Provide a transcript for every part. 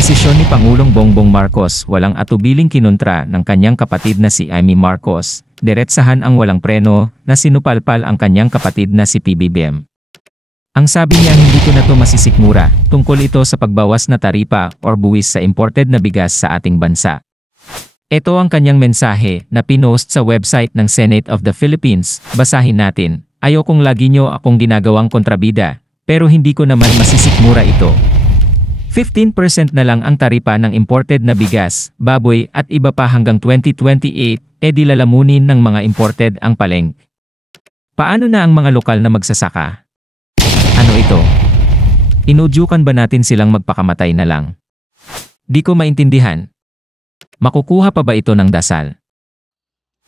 Desisyon ni Pangulong Bongbong Marcos walang atubiling kinontra ng kanyang kapatid na si Amy Marcos, diretsahan ang walang preno na sinupalpal ang kanyang kapatid na si PBBM. Ang sabi niya hindi ko na to masisikmura, tungkol ito sa pagbawas na taripa or buwis sa imported na bigas sa ating bansa. Ito ang kanyang mensahe na pinost sa website ng Senate of the Philippines, basahin natin. Ayokong lagi nyo akong ginagawang kontrabida, pero hindi ko naman masisikmura ito. 15% na lang ang taripa ng imported na bigas, baboy at iba pa hanggang 2028, di lalamunin ng mga imported ang paleng. Paano na ang mga lokal na magsasaka? Ano ito? Inudyukan ba natin silang magpakamatay na lang? Di ko maintindihan. Makukuha pa ba ito ng dasal?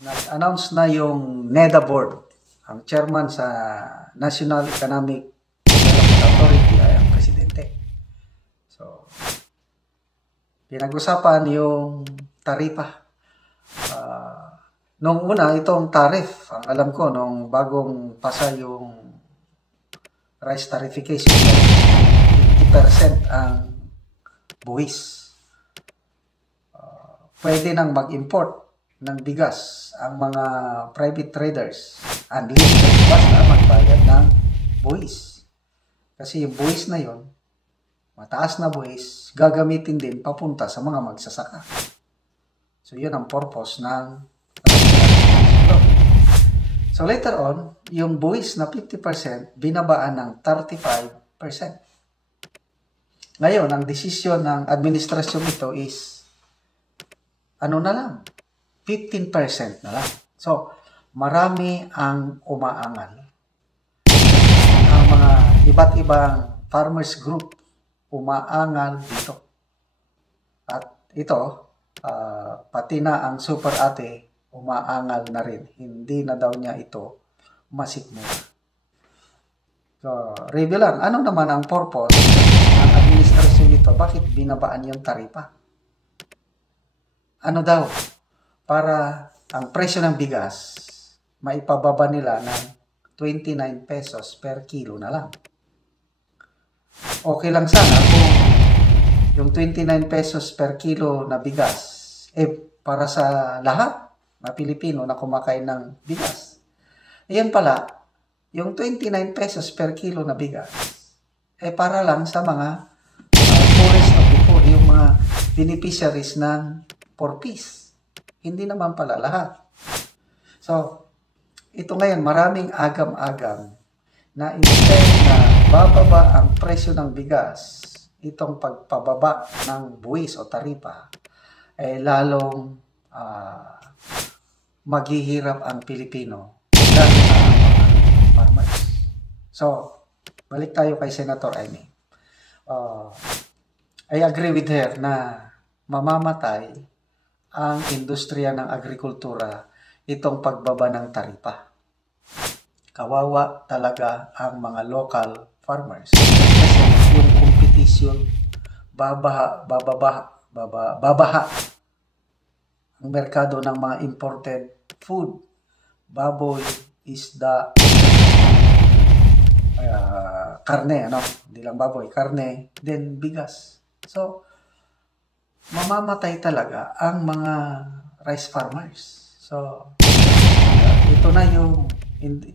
Nag-announce na yung NEDA board. Ang chairman sa National Economic Development Authority ay ang presidente. So, pinag-usapan yung taripa. Nung una, itong tariff, ang alam ko, nung bagong pasa yung rice tarification, 50% ang buwis. Pwede nang mag-import ng bigas ang mga private traders, unlimited, basta magbayad ng buwis. Kasi yung buwis na yon, mataas na buwis, gagamitin din papunta sa mga magsasaka. So yun ang purpose ng so later on, yung buwis na 50% binabaan ng 35%. Ngayon, ang desisyon ng administrasyon ito is ano na lang, 15% na lang. So, marami ang umaangal. Ang mga iba't ibang farmers group umaangal dito. At ito, pati na ang Super Ate, umaangal na rin. Hindi na daw niya ito masikmura. So, review lang. Ano naman ang purpose ng administrasyon nito? Bakit binabaan yung taripa? Ano daw? Para ang presyo ng bigas, maipababa nila ng 29 pesos per kilo na lang. Okay lang sana kung yung 29 pesos per kilo na bigas, para sa lahat na Pilipino na kumakain ng bigas. Ayan pala, yung 29 pesos per kilo na bigas, para lang sa mga poorest of the poor, yung mga beneficiaries ng 4-piece. Hindi naman pala lahat. So, ito ngayon, maraming agam-agam na instead na bababa ang presyo ng bigas, itong pagpababa ng buwis o taripa, lalong maghihirap ang Pilipino, lalo na ang mga farmers. So, balik tayo kay Senator Amy. I agree with her na mamamatay ang industriya ng agrikultura itong pagbaba ng taripa. Kawawa talaga ang mga local farmers. Kasi yung competition, babaha ang merkado ng mga imported food, baboy, isda, karne, hindi lang baboy, karne, then bigas. So, mamamatay talaga ang mga rice farmers. So, ito na yung hindi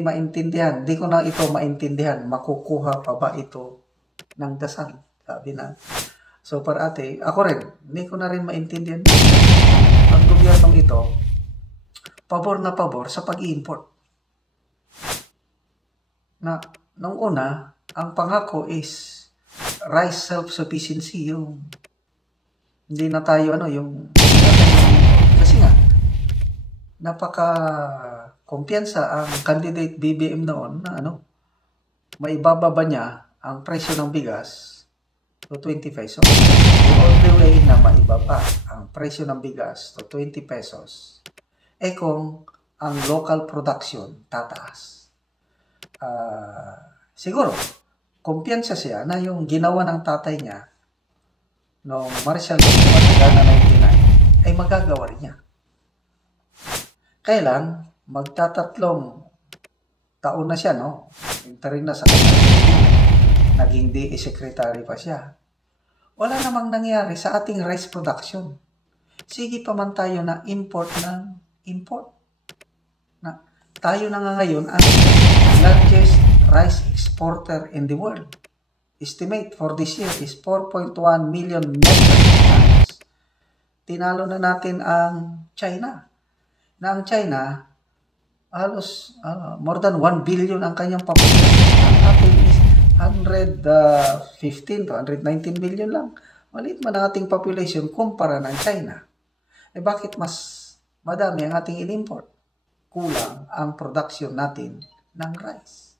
maintindihan. Hindi ko na ito maintindihan. Makukuha pa ba ito ng dasal? Sabi na. So, para ate, ako rin, hindi ko na rin maintindihan. Ang gobyernong ito, pabor na pabor sa pag-import. Nung una, ang pangako is rice self-sufficiency, yung hindi na tayo kasi nga napaka kumpiyansa ang candidate BBM noon na maibababa niya ang presyo ng bigas to 20 pesos. The only way na maibaba ang presyo ng bigas to 20 pesos kung ang local production tataas. Siguro kumpiyansa siya na yung ginawa ng tatay niya noong Marshall matagal na 99 ay magagawa rin niya. Kailan magtatatlong taon na siya, entering na sa kanyang naging DE secretary pa siya. wala namang nangyari sa ating rice production. Sige pa man tayo na import ng import. Na, tayo na nga ngayon ang largest rice exporter in the world. Estimate for this year is 4.1 million metric tons. Tinalo na natin ang China. Na ang China, halos more than 1 billion ang kanyang population. Ang ating is 115 to 119 billion lang. Maliit man ang ating population kumpara ng China. Eh bakit mas madami ang ating in-import? Kulang ang production natin ng rice.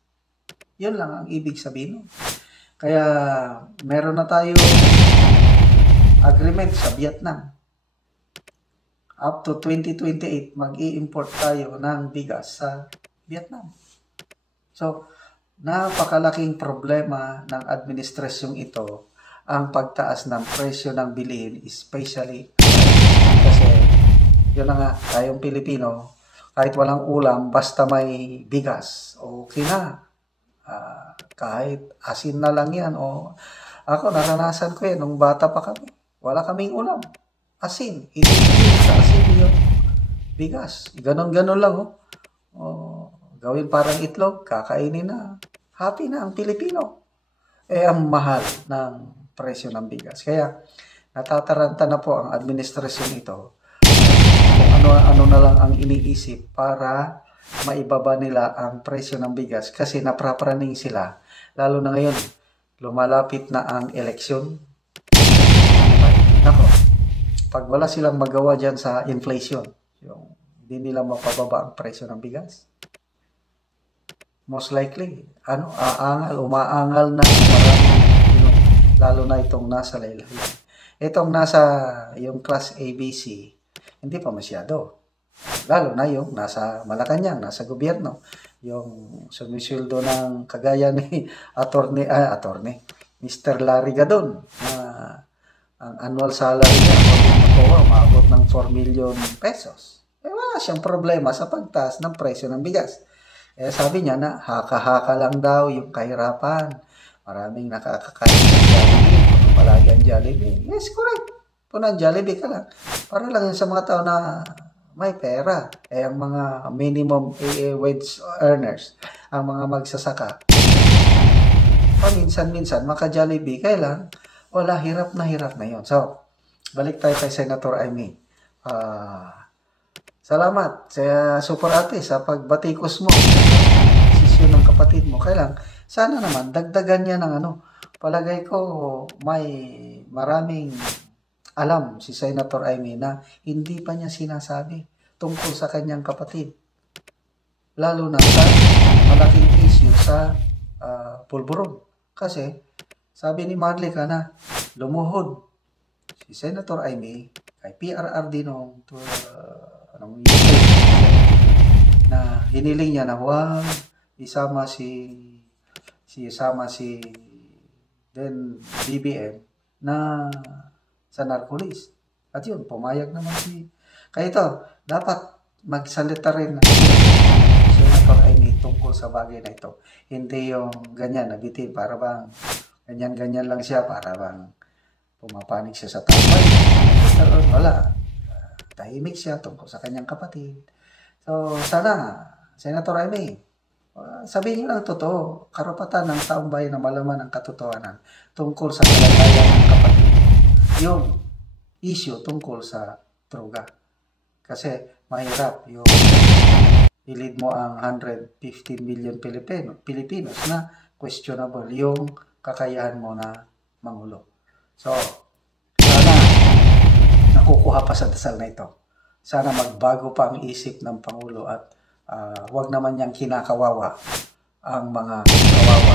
Yun lang ang ibig sabihin. Kaya meron na tayo agreement sa Vietnam. Up to 2028, mag-i-import tayo ng bigas sa Vietnam. So, napakalaking problema ng administrasyong ito ang pagtaas ng presyo ng bilihin, especially kasi yun na nga, tayong Pilipino, kahit walang ulam, basta may bigas, okay na. Kahit asin na lang yan. Ako, naranasan ko yan nung bata pa kami. Wala kaming ulam. Asin. Itigil sa asin yun. Bigas. Ganon-ganon lang. Gawin parang itlog, kakainin na. Happy na ang Pilipino. Ang mahal ng presyo ng bigas. Kaya, natataranta na po ang administrasyon ito kung ano-ano na lang ang iniisip para maibaba nila ang presyo ng bigas kasi naprapraning sila. Lalo na ngayon, lumalapit na ang eleksyon. Nako, pag wala silang magawa dyan sa inflation, yung hindi nila mapababa ang presyo ng bigas, most likely, umaangal na marami, lalo na itong nasa laylayan. Itong nasa yung class ABC, hindi pa masyado. Lalo na yung nasa Malacanang, nasa gobyerno. Yung sumisweldo ng kagaya ni attorney, Mr. Larry Gadon. Ang annual salary niya, umabot ng 4 million pesos. Wala siyang problema sa pagtaas ng presyo ng bigas. Sabi niya na haka-haka lang daw yung kahirapan. Maraming nakakakain ng Jollibee. Palagi ang Jollibee. Yes, correct. Punang Jollibee ka lang. Para lang sa mga tao na may pera. Ang mga minimum wage earners, ang mga magsasaka. Paminsan-minsan, maka-Jollibee, kailan wala, hirap na yun. So, balik tayo kay Senator Amy. Salamat sa Super Ate sa pagbatikos mo. Desisyon ng kapatid mo. Kailan, sana naman, dagdagan niya ng palagay ko, may maraming alam si Senator Amy na hindi pa niya sinasabi tungkol sa kanyang kapatid. Lalo na sa malaking issue sa pulburon. Kasi, sabi ni Marlica na lumuhod si Senator Amy kay PRRD noong na hiniling niya na wag isama si then BBM na sa narcolis. At yun, pumayag naman kaya ito, dapat magsalita rin Senator Amy tungkol sa bagay na ito. Hindi yung ganyan, nabitin, para bang ganyan-ganyan lang siya, para bang pumapanig siya sa tambay. Pero wala. Tahimik siya tungkol sa kanyang kapatid. So, sana, Senator Amy, sabihin niyo lang totoo, karapatan ng taong bayan na malaman ang katotohanan tungkol sa kalagayan ng kapatid. Yung issue tungkol sa droga. Kasi mahirap yung ilid mo ang 115 million Filipinos na questionable yung kakayahan mo na mangulo. So, sana nakukuha pa sa dasal na ito. Sana magbago pa ang isip ng Pangulo at wag naman niyang kinakawawa ang mga kawawa